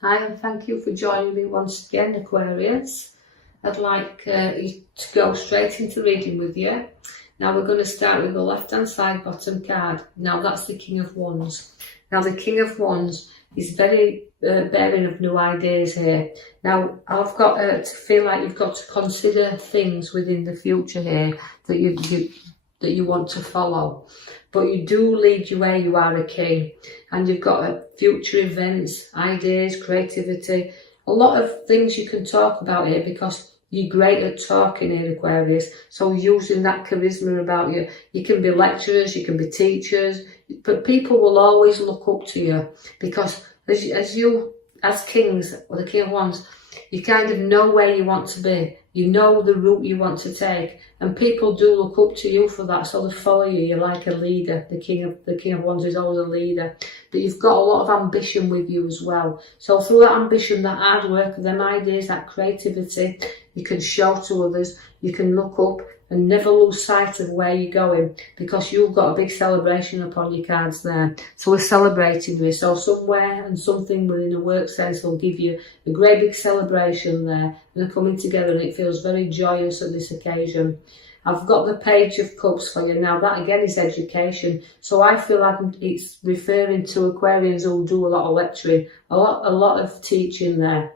Hi, and thank you for joining me once again, Aquarius. I'd like you to go straight into reading with you. Now we're going to start with the left-hand side bottom card. Now that's the King of Wands. Now the King of Wands is very bearing of new ideas here. Now I've got to feel like you've got to consider things within the future here that you want to follow. But you do lead you where you are a king, and you've got future events, ideas, creativity, a lot of things you can talk about here because you're great at talking here, Aquarius. So using that charisma about you, you can be lecturers, you can be teachers, but people will always look up to you because as kings, or the King of Wands, you kind of know where you want to be. You know the route you want to take, and people do look up to you for that, so they follow you. You're like a leader. The King of Wands is always a leader, but you've got a lot of ambition with you as well. So through that ambition, that hard work, them ideas, that creativity, you can show to others. You can look up and never lose sight of where you're going, because you've got a big celebration upon your cards there. So we're celebrating you. So somewhere and something within a work sense will give you a great big celebration there, and they're coming together, and it feels very joyous at this occasion. I've got the Page of Cups for you. Now that again is education. So I feel like it's referring to Aquarians who do a lot of lecturing, a lot of teaching there.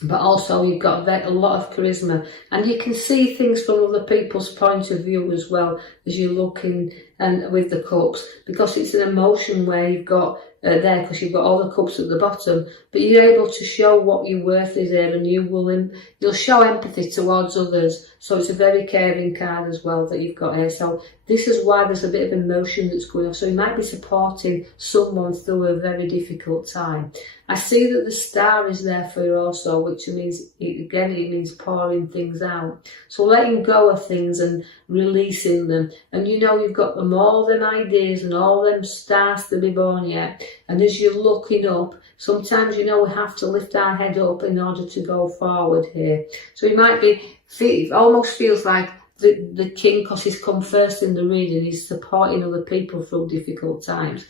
But also you've got a lot of charisma, and you can see things from other people's point of view as well as you're looking and with the cups, because it's an emotion where you've got there, because you've got all the cups at the bottom, but you're able to show what your worth is there, and you'll show empathy towards others. So it's a very caring card as well that you've got here. So this is why there's a bit of emotion that's going on. So you might be supporting someone through a very difficult time. I see that the Star is there for you also, which means, it means pouring things out. So letting go of things and releasing them. And you know you've got all them ideas and all them stars to be born yet. And as you're looking up, sometimes we have to lift our head up in order to go forward here. So you might it almost feels like the king, because he's come first in the reading, he's supporting other people through difficult times.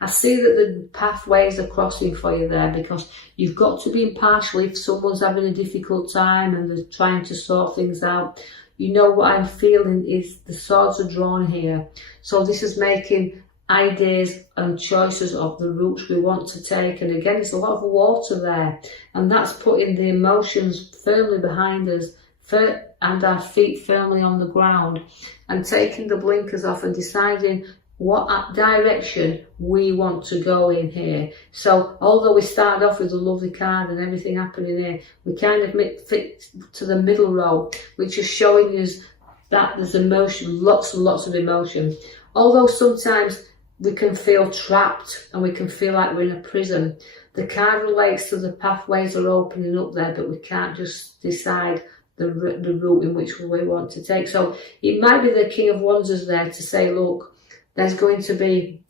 I see that the pathways are crossing for you there, because you've got to be impartial if someone's having a difficult time and they're trying to sort things out. You know what I'm feeling is the swords are drawn here. So this is making ideas and choices of the routes we want to take. And again, it's a lot of water there. And that's putting the emotions firmly behind us and our feet firmly on the ground, and taking the blinkers off and deciding what direction we want to go in here. So although we started off with a lovely card and everything happening here, we kind of fit to the middle row, which is showing us that there's emotion, lots and lots of emotion. Although sometimes we can feel trapped and we can feel like we're in a prison, the card relates to the pathways are opening up there, but we can't just decide the route in which we want to take. So it might be the King of Wands is there to say, look, there's going to be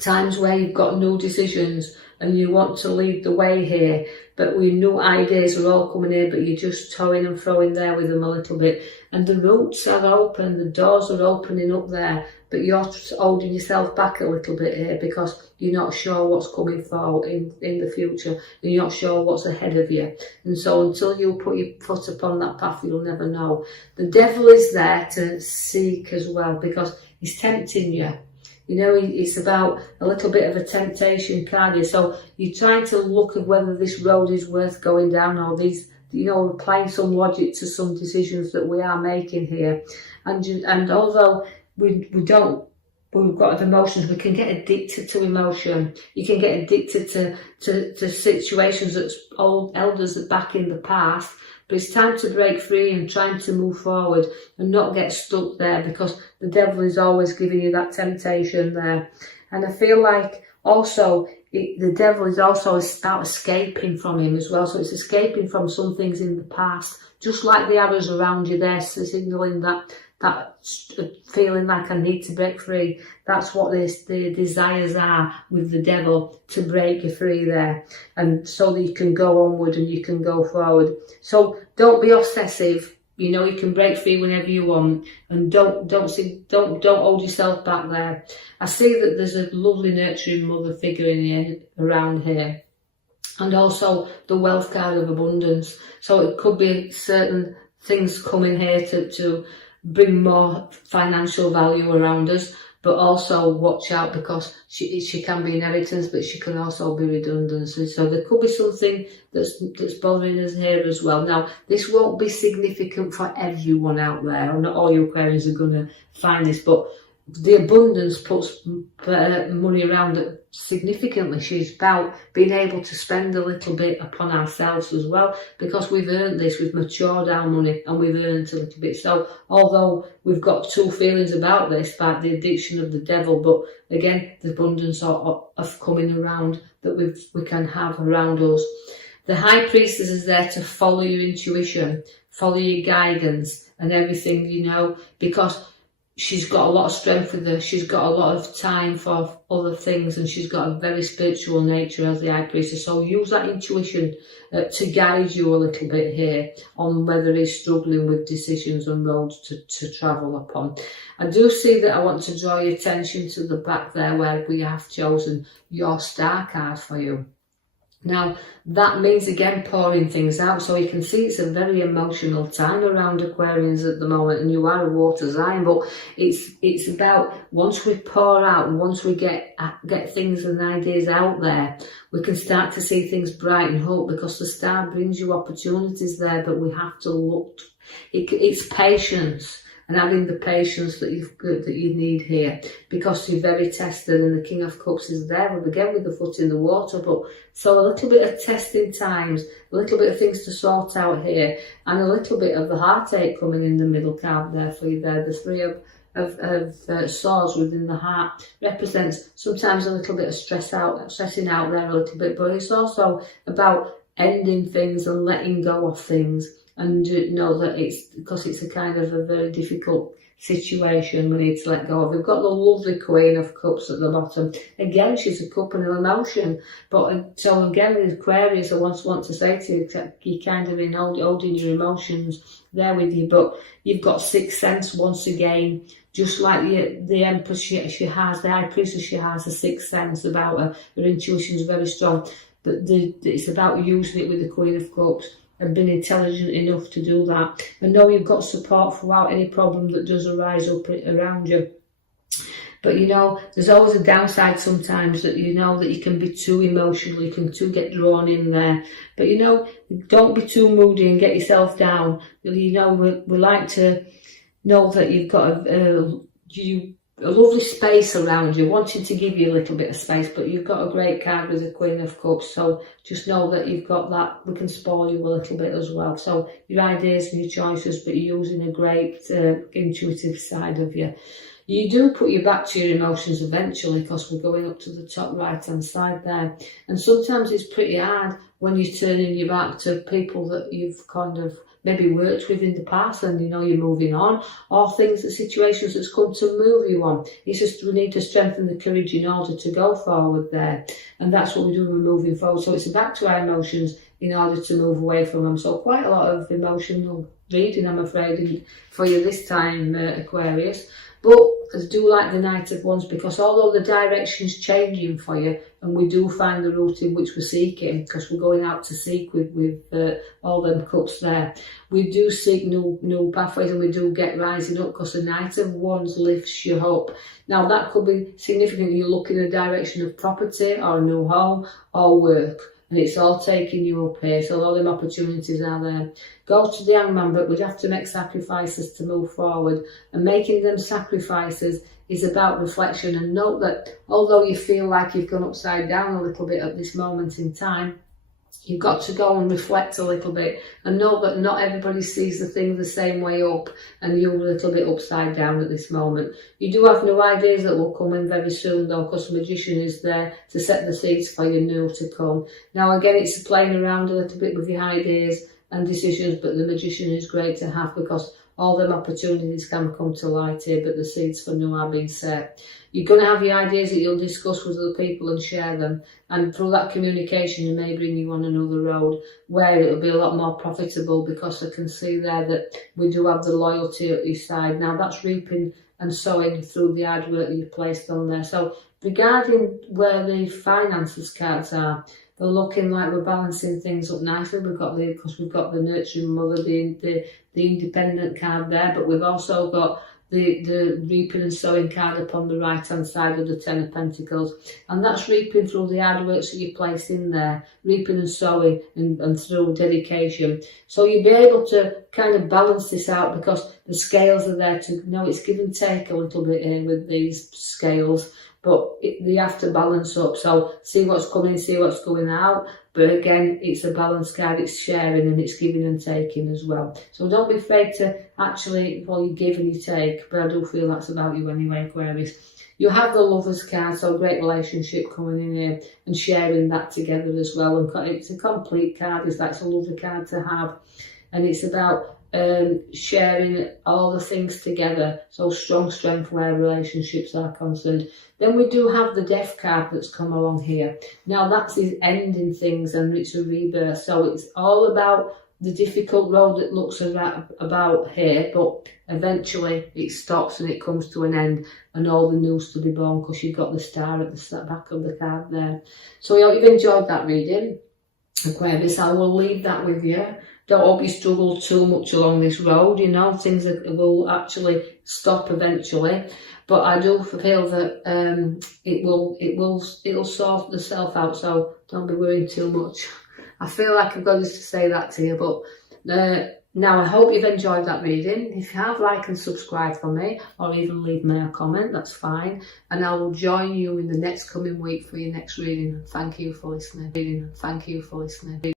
times where you've got new decisions and you want to lead the way here, but with new ideas are all coming in, but you're just towing and throwing there with them a little bit. And the routes are open, the doors are opening up there, but you're holding yourself back a little bit here because you're not sure what's coming forward in the future, and you're not sure what's ahead of you. And so until you put your foot upon that path, you'll never know. The devil is there to seek as well, because he's tempting you. It's about a little bit of a temptation card here. So you're trying to look at whether this road is worth going down, or these, applying some logic to some decisions that we are making here. And although we've got emotions, we can get addicted to emotion. You can get addicted to situations that old elders are back in the past. But it's time to break free and trying to move forward and not get stuck there, because the devil is always giving you that temptation there. And I feel like also the devil is also about escaping from him as well. So it's escaping from some things in the past, just like the arrows around you there, so signaling that feeling like I need to break free. That's what the desires are with the devil, to break you free there, and so that you can go onward and you can go forward. So don't be obsessive. You can break free whenever you want, and don't hold yourself back there. I see that there's a lovely nurturing mother figure around here. and also the wealth card of abundance. So it could be certain things coming here to bring more financial value around us, but also watch out because she can be inheritance, but she can also be redundancy. So there could be something that's bothering us here as well. Now, this won't be significant for everyone out there. Not all you Aquarians are going to find this, but the abundance puts money around it significantly. She's about being able to spend a little bit upon ourselves as well, because we've earned this, we've matured our money and we've earned a little bit. So although we've got two feelings about this, about the addiction of the devil, but again, the abundance of coming around that we can have around us. The High Priestess is there to follow your intuition, follow your guidance and everything, you know, because she's got a lot of strength with her. She's got a lot of time for other things, and she's got a very spiritual nature as the High Priestess. So use that intuition to guide you a little bit here on whether he's struggling with decisions and roads to travel upon. I do see that I want to draw your attention to the back there where we have chosen your star card for you. Now, that means, again, pouring things out. So you can see it's a very emotional time around Aquarians at the moment, and you are a water sign, but it's about once we pour out, once we get things and ideas out there, we can start to see things brighten up, because the star brings you opportunities there, but we have to look. It's patience. And having the patience that you need here, because you're very tested, and the King of Cups is there, again with the foot in the water. But so a little bit of testing times, a little bit of things to sort out here, and a little bit of the heartache coming in the middle card there for you there. The Three of Swords within the heart represents sometimes a little bit of stressing out there a little bit, but it's also about ending things and letting go of things. And know that it's because it's a kind of a very difficult situation we need to let go of. We've got the lovely Queen of Cups at the bottom. Again, she's a cup and an emotion. But so again, in Aquarius, I want to say to you, you're kind of holding your emotions there with you. But you've got sixth sense once again, just like the Empress she has, the High Priestess, she has a sixth sense about her. Her intuition is very strong. But it's about using it with the Queen of Cups and being intelligent enough to do that, and know you've got support throughout any problem that does arise up around you. But you know, there's always a downside sometimes, that you know that you can be too emotional, you can too get drawn in there. But you know, don't be too moody and get yourself down. You know, we like to know that you've got a lovely space around you, wanting to give you a little bit of space, but you've got a great card with the Queen of Cups, so just know that you've got that. We can spoil you a little bit as well. So your ideas and your choices, but you're using a great intuitive side of you. You do put your back to your emotions eventually, because we're going up to the top right hand side there, and sometimes it's pretty hard when you're turning your back to people that you've kind of maybe worked with in the past, and you know you're moving on, or situations that's come to move you on. It's just we need to strengthen the courage in order to go forward there, and that's what we're doing. We're moving forward, so it's back to our emotions in order to move away from them. So quite a lot of emotional reading, I'm afraid, for you this time, Aquarius. But I do like the Knight of Wands, because although the direction's changing for you, and we do find the route in which we're seeking, because we're going out to seek with all them cups there, we do seek new pathways, and we do get rising up, because the Knight of Wands lifts you up. Now that could be significant. You look in the direction of property or a new home or work, and it's all taking you up here. So all them opportunities are there. Go to the Hangman, but we'd have to make sacrifices to move forward, and making them sacrifices is about reflection. And note that although you feel like you've gone upside down a little bit at this moment in time, you've got to go and reflect a little bit, and know that not everybody sees the thing the same way up, and you're a little bit upside down at this moment. You do have new ideas that will come in very soon though, because the Magician is there to set the seeds for your new to come. Now again, it's playing around a little bit with your ideas and decisions, but the Magician is great to have, because all them opportunities can come to light here, but the seeds for new are being set. You're going to have your ideas that you'll discuss with other people and share them, and through that communication it may bring you on another road where it'll be a lot more profitable, because I can see there that we do have the loyalty at your side. Now that's reaping and sowing through the hard work that you've placed on there. So regarding where the finances cards are, They're looking like we're balancing things up nicely. Because we've got the nurturing mother, the independent card there, but we've also got the reaping and sowing card upon the right hand side of the Ten of Pentacles, and that's reaping through the hard work that you place in there, reaping and sowing, and through dedication. So you'll be able to kind of balance this out, because the scales are there to, you know, it's give and take a little bit here with these scales, but they have to balance up. So see what's coming, see what's going out. But again, it's a balance card, it's sharing and it's giving and taking as well. So don't be afraid to actually, well, you give and you take, but I do feel that's about you anyway, Aquarius. You have the Lovers card, so great relationship coming in here and sharing that together as well. And it's a complete card, that's a lovely card to have. And it's about sharing all the things together, so strong strength where relationships are concerned. Then we do have the Death card that's come along here. Now that's his ending things, and it's a rebirth, so it's all about the difficult road that looks about here, but eventually it stops and it comes to an end, and all the news to be born, because you've got the star at the back of the card there. So I hope you've enjoyed that reading, Aquarius. I will leave that with you. Don't hope you struggle too much along this road, you know, things will actually stop eventually. But I do feel that it'll sort itself out, so don't be worrying too much. I feel like I've got to say that to you, but now I hope you've enjoyed that reading. If you have, like and subscribe for me, or even leave me a comment, that's fine. And I will join you in the next coming week for your next reading. Thank you for listening. Thank you for listening.